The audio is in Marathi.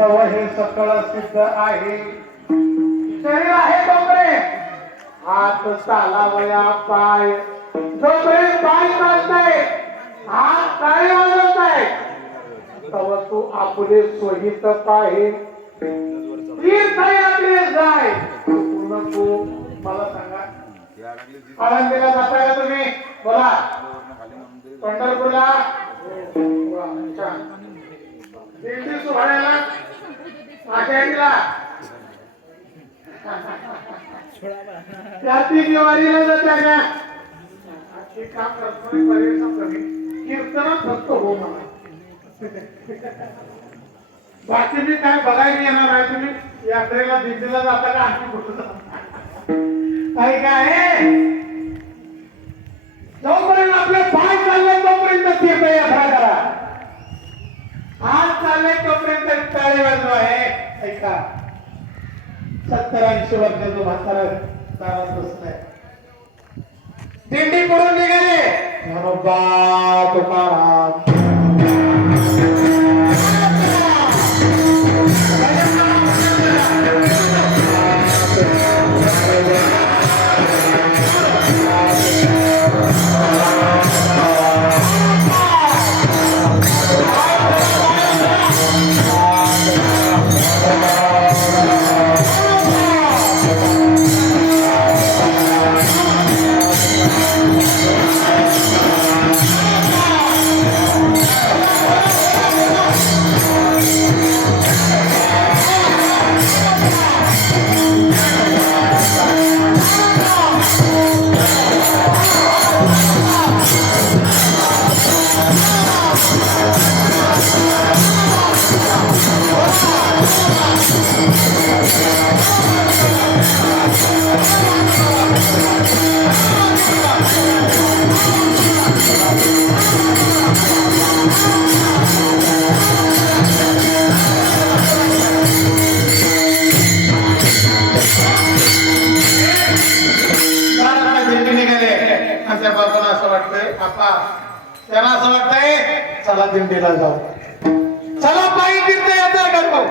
जव हे सकळ सिद्ध आहे शरीर आहे तोपर्यंत हात चालावया पाय जोपर्यंत पाय चालताय हात टाळी वाजवताय तव तू आपले सोहित पाहे तीर्थयात्रे जाय पूर्ण तू मला सांगा आळंदीला जाताय का तुम्ही बोला पंढरपूरला दिंडी सोहळ्याला आषाढीला त्याची दिवाळीला जाता का हे काम रत्नागिरी परिवेशन कमी कीर्तनात फक्त हो मला बाकी मी काय बघायला येणार आहे तुम्ही यात्रेला दिंडीला जाता का आणखी कुठं काय काय जोपर्यंत आपले पाय चालले तोपर्यंत तीर्थयात्रा करा हात चालले तोपर्यंत टाळे वाजवा आहे ऐका 70-80 वर्षाचं म्हातारा दारात बसलाय दिंडी करून निघाले ज्ञानोबा तुकाराम असं वाटतंय आपा त्यांना असं वाटतंय चला दिंडीला जाऊ चला पायी तीर्थयात्रा करतो